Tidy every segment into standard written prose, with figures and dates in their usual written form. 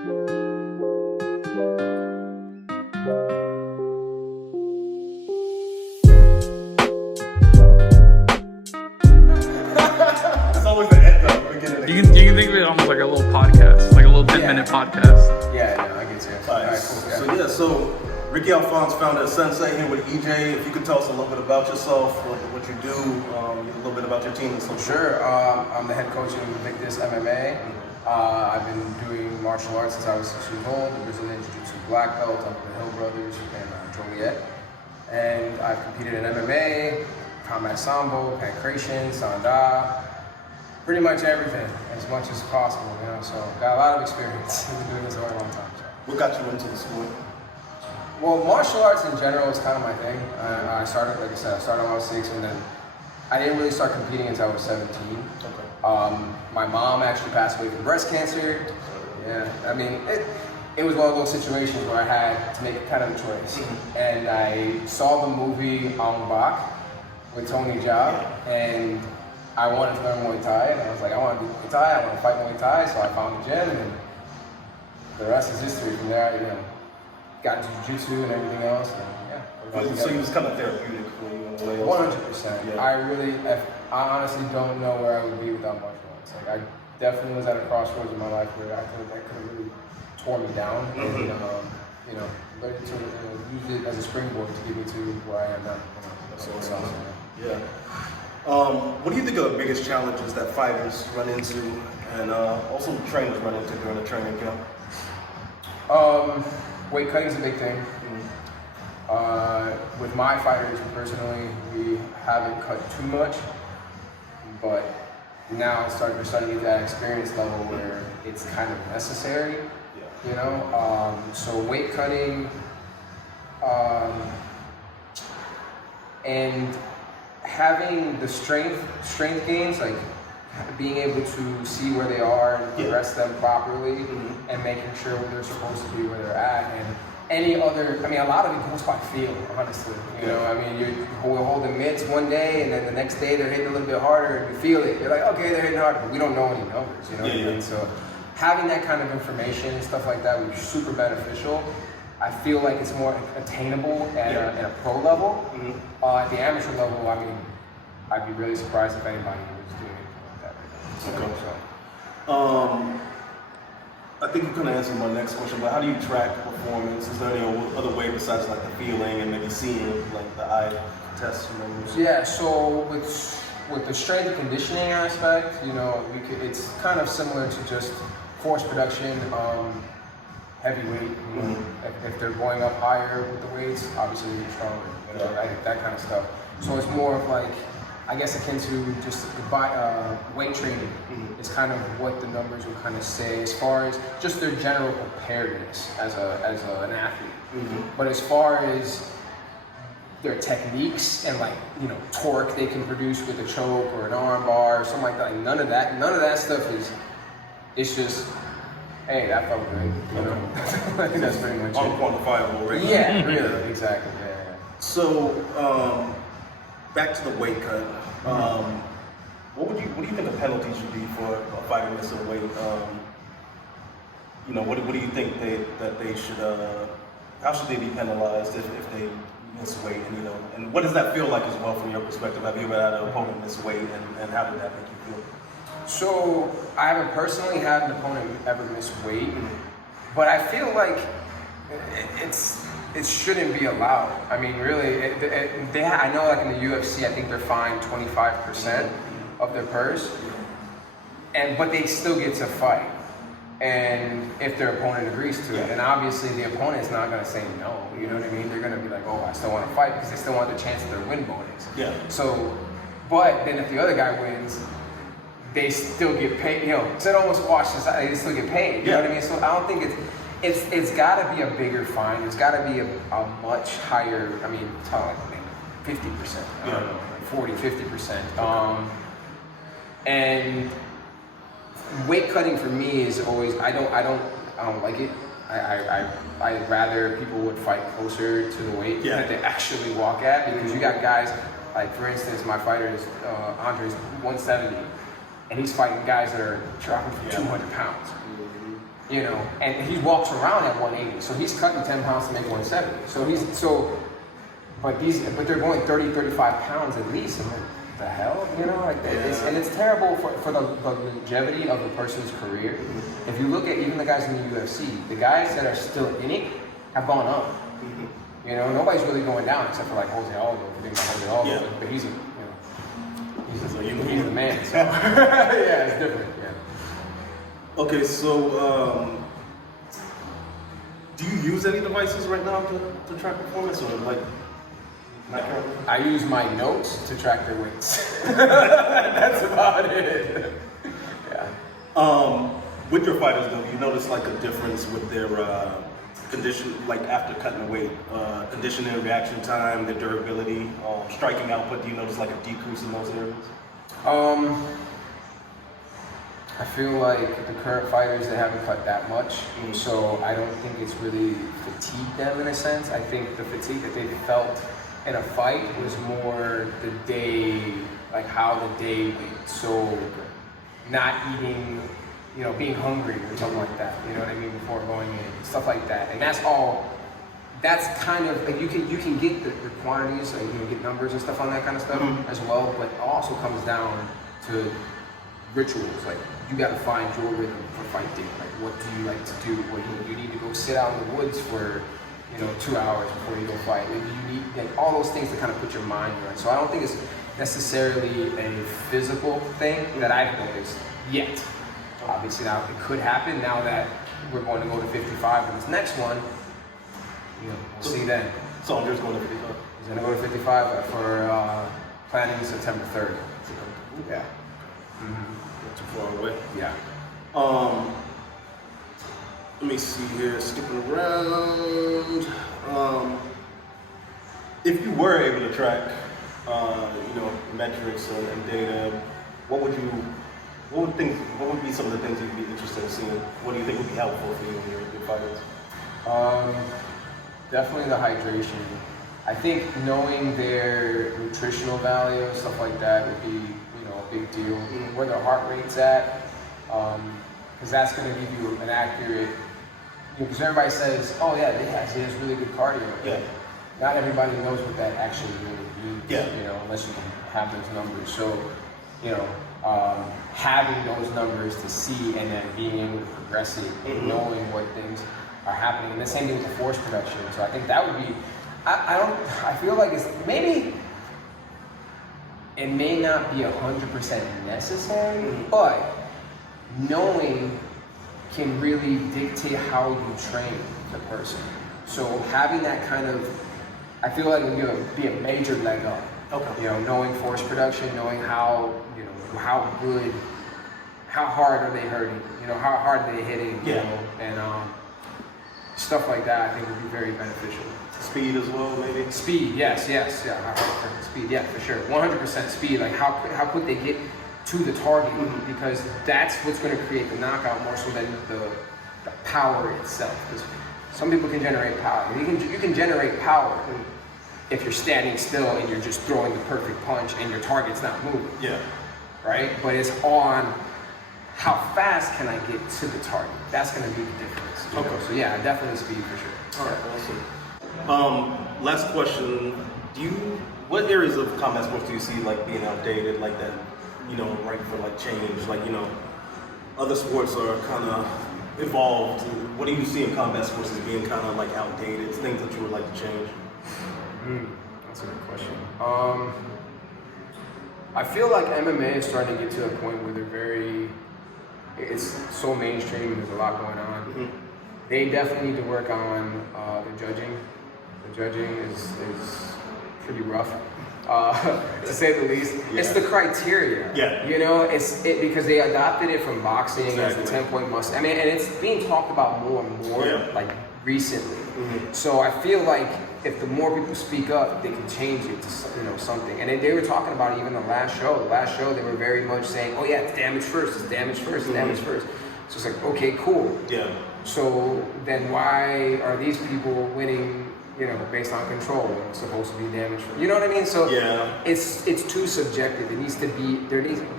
It's always the end of the beginning. You can think of it almost like a little podcast, like a little 10-minute podcast. Yeah, I get you. All right, cool. So Ricky Alphonse, founder of SensAI, here with EJ. If you could tell us a little bit about yourself, what you do, a little bit about your team and so forth. Sure. I'm the head coach of Invictus MMA. I've been doing martial arts since I was 6 years old, the Brazilian Jiu-Jitsu black belt up with the Hill Brothers and Joliet. And I've competed in MMA, combat sambo, pancration, sanda, pretty much everything, as much as possible, you know, so got a lot of experience. I've been doing this a very long time. So. What got you into the sport? Well, martial arts in general is kind of my thing. I started, like I said, I started when I was 6, and then I didn't really start competing until I was 17. Okay. My mom actually passed away from breast cancer. Yeah, I mean, it was one of those situations where I had to make kind of a choice. And I saw the movie En Bak with Tony Jaa, and I wanted to learn Muay Thai, and I was like, I want to do Muay Thai, I want to fight Muay Thai, so I found the gym, and the rest is history. From there, I got into jiu-jitsu and everything else, and yeah. So you was kind of therapeutic for you in a way. 100%. Yeah. I honestly don't know where I would be without martial arts. Like, I definitely was at a crossroads in my life where I feel that could have really tore me down, and learned to use it as a springboard to get me to where I am now. So awesome. Yeah. What do you think are the biggest challenges that fighters run into, and also trainers run into during the training camp? Weight cutting is a big thing. With my fighters, personally, we haven't cut too much, but now we're starting to get that experience level where it's kind of necessary. You know, so weight cutting, and having the strength gains, like being able to see where they are and progress them properly, and making sure where they're supposed to be, where they're at, and any other, a lot of it goes by feel, honestly. You know, you're holding mitts one day, and then the next day they're hitting a little bit harder, and you feel it. You're like, okay, they're hitting harder, but we don't know any numbers, you know what I mean? So having that kind of information and stuff like that would be super beneficial. I feel like it's more attainable at a pro level. At the amateur level, I'd be really surprised if anybody was doing anything like that right now. Okay. I think you kind of answered my next question, but how do you track performance? Is there any other way besides like the feeling and maybe seeing like the eye test numbers? Yeah, so with the strength and conditioning aspect, it's kind of similar to just force production, heavyweight. If they're going up higher with the weights, obviously they're stronger, that kind of stuff. So it's more of like, I guess akin to just weight training is kind of what the numbers will kind of say as far as just their general preparedness as an athlete. But as far as their techniques and torque they can produce with a choke or an arm bar or something like that, none of that stuff it's just, hey, that felt good, I think that's pretty much it. Unquantifiable, right? Yeah, really, exactly. Yeah. So, back to the weight cut. What do you think the penalty should be for a fighter missing weight? What do you think that they should? How should they be penalized if they miss weight? And what does that feel like as well from your perspective? Have you ever had an opponent miss weight, and how did that make you feel? So I haven't personally had an opponent ever miss weight, but I feel like it shouldn't be allowed. Really, I know like in the UFC, I think they're fined 25% of their purse, but they still get to fight. And if their opponent agrees to it, and obviously the opponent's not going to say no, you know what I mean? They're going to be like, oh, I still want to fight, because they still want the chance of their win bonus. Yeah. So, but then if the other guy wins, they still get paid, so it almost washes out, they still get paid, you know what I mean? So I don't think it's got to be a bigger fine. It's got to be a much higher, it's probably like 50%, I don't know, like 40, 50%. And weight cutting for me is always, I don't like it. I'd rather people would fight closer to the weight that they actually walk at, because you got guys, like for instance, my fighter is, Andre's 170, and he's fighting guys that are dropping for 200 pounds. you know, and he walks around at 180. So he's cutting 10 pounds to make 170. But they're going 30, 35 pounds at least. I'm like, the hell, you know, like and it's terrible for the longevity of the person's career. If you look at even the guys in the UFC, the guys that are still in it have gone up. You know, nobody's really going down except for like Jose Aldo. But he's he's the man. So yeah, it's different. Yeah. Okay, so do you use any devices right now to track performance, or like? I use my notes to track their weights. That's about it. Yeah. With your fighters though, you notice like a difference with their condition, like after cutting the weight, conditioning, reaction time, their durability, striking output. Do you notice like a decrease in those areas? I feel like the current fighters, they haven't cut that much, so I don't think it's really fatigued them in a sense. I think the fatigue that they felt in a fight was more the day, like how the day went. So not eating, you know, being hungry or something like that, you know what I mean, before going in, stuff like that. And that's all, that's kind of, like you can get the quantities, like you can get numbers and stuff on that kind of stuff as well, but it also comes down to rituals. Like you gotta find your rhythm for fight day. Like what do you like to do? What you need to go sit out in the woods for, you know, 2 hours before you go fight. Maybe you need like all those things to kind of put your mind right. So I don't think it's necessarily a physical thing that I've noticed yet. Obviously now it could happen now that we're going to go to 55 for this next one. You know, we'll see then. So I'm just going to 55. He's gonna go to 55 for planning September 3rd. Yeah. Not too far away. Yeah. Let me see here, skipping around. If you were able to track, you know, metrics and data, what would be some of the things you'd be interested in seeing? What do you think would be helpful for you and your fighters? Definitely the hydration. I think knowing their nutritional value and stuff like that would be, you know, a big deal. Where their heart rate's at, because that's going to give you an accurate. Because everybody says, oh yeah, he has really good cardio. Yeah. Not everybody knows what that actually really means. Yeah. You know, unless you can have those numbers. So, you know, having those numbers to see and then being able to progress it and knowing what things are happening. And the same thing with the force production. So I think that would be. I feel like it's maybe. It may not be 100% necessary, but knowing can really dictate how you train the person. So having that kind of, I feel like it would be a major leg up. Okay. You know, knowing force production, knowing how, you know, how good, how hard are they hurting, you know, how hard are they hitting, you know, and stuff like that I think would be very beneficial. Speed as well, maybe? Speed, yes, yeah, speed, yeah, for sure. 100% speed, like how quick they get to the target, because that's what's going to create the knockout more so than the power itself. Because some people can generate power. You can generate power if you're standing still and you're just throwing the perfect punch and your target's not moving. Yeah. Right? But it's on how fast can I get to the target. That's going to be the difference. You know? So yeah, definitely speed for sure. All right, awesome. Last question. What areas of combat sports do you see like being outdated, like that, you know, ripe for like change? Like, you know, other sports are kind of evolved. What do you see in combat sports as being kind of like outdated? Things that you would like to change? That's a good question. I feel like MMA is starting to get to a point where it's so mainstream and there's a lot going on. They definitely need to work on the judging. The judging is pretty rough, to say the least. Yeah. It's the criteria. Yeah. You know, because they adopted it from boxing as the 10-point must. I mean, and it's being talked about more and more like recently. So I feel like if the more people speak up, they can change it to, you know, something. And they were talking about it even the last show. The last show, they were very much saying, oh yeah, it's damage first, it's damage first, it's damage first. So it's like, okay, cool. Yeah. So then why are these people winning, you know, based on control, and it's supposed to be damage free. You know what I mean? So it's too subjective. It needs to be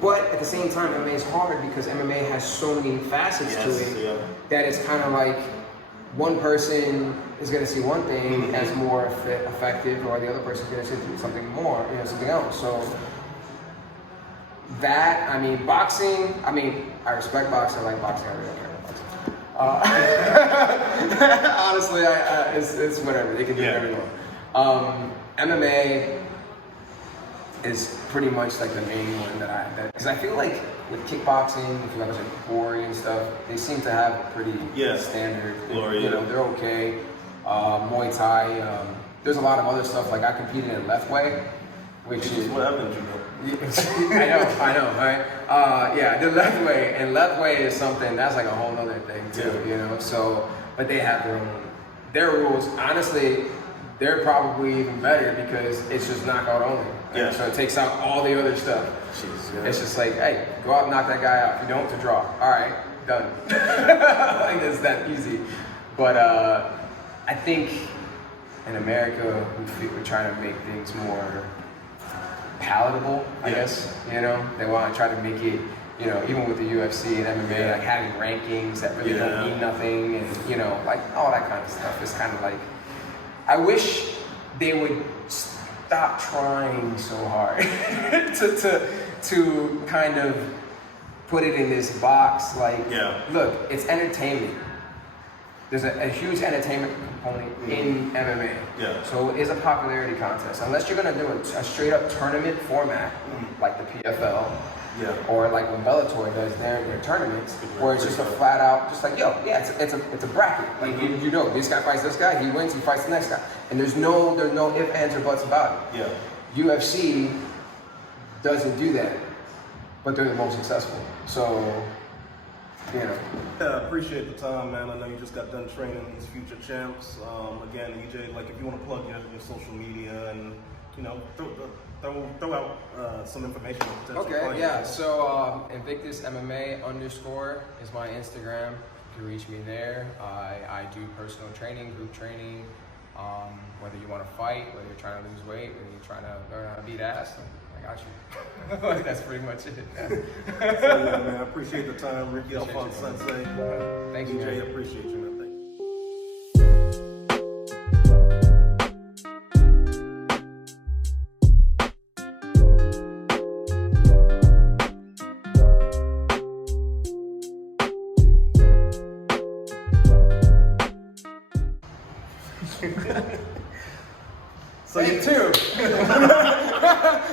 but at the same time, MMA is hard because MMA has so many facets to it that it's kind of like one person is going to see one thing as more effective, or the other person is going to see something more, you know, something else. So that, I mean, boxing. I mean, I respect boxing. I like boxing. I really don't care about boxing. Honestly, it's whatever. They can do whatever they want. MMA is pretty much like the main one that because I feel like with kickboxing, if you ever like Corey and stuff, they seem to have a pretty standard. Glory, you know, they're okay. Muay Thai. There's a lot of other stuff. Like I competed in left way, which is what happened, you know. I know, right? Yeah, the left way, and left way is something that's like a whole other thing too, you know. So, but they have their rules. Honestly, they're probably even better because it's just knockout only. Right? So it takes out all the other stuff. It's just like, hey, go out and knock that guy out. If you don't, to draw. All right, done. Like it's that easy. But I think in America we're trying to make things more palatable, I guess. You know, they want to try to make it, you know, even with the UFC and MMA, like having rankings that really don't mean nothing, and you know, like all that kind of stuff. It's kind of like, I wish they would stop trying so hard to kind of put it in this box. Like, look, it's entertainment. There's a huge entertainment component in MMA. So it is a popularity contest. Unless you're gonna do a straight up tournament format, like the PFL, or like when Bellator does their tournaments, where it's just a flat out, just like, it's a bracket. Like you know, this guy fights this guy, he wins, he fights the next guy, and there's no ifs, ands, or buts about it. UFC doesn't do that, but they're the most successful. So, you know. Yeah, I appreciate the time, man. I know you just got done training these future champs. Again, EJ, like if you want to plug your social media and, you know, throw out some information. So Invictus MMA _ is my Instagram. You can reach me there. I do personal training, group training. Whether you want to fight, whether you're trying to lose weight, whether you're trying to learn how to beat ass, I got you. Like, that's pretty much it. So, man, I appreciate the time, Ricky Alphonse Sensei. Thank you, EJ, appreciate you, man. Thank you. So you too.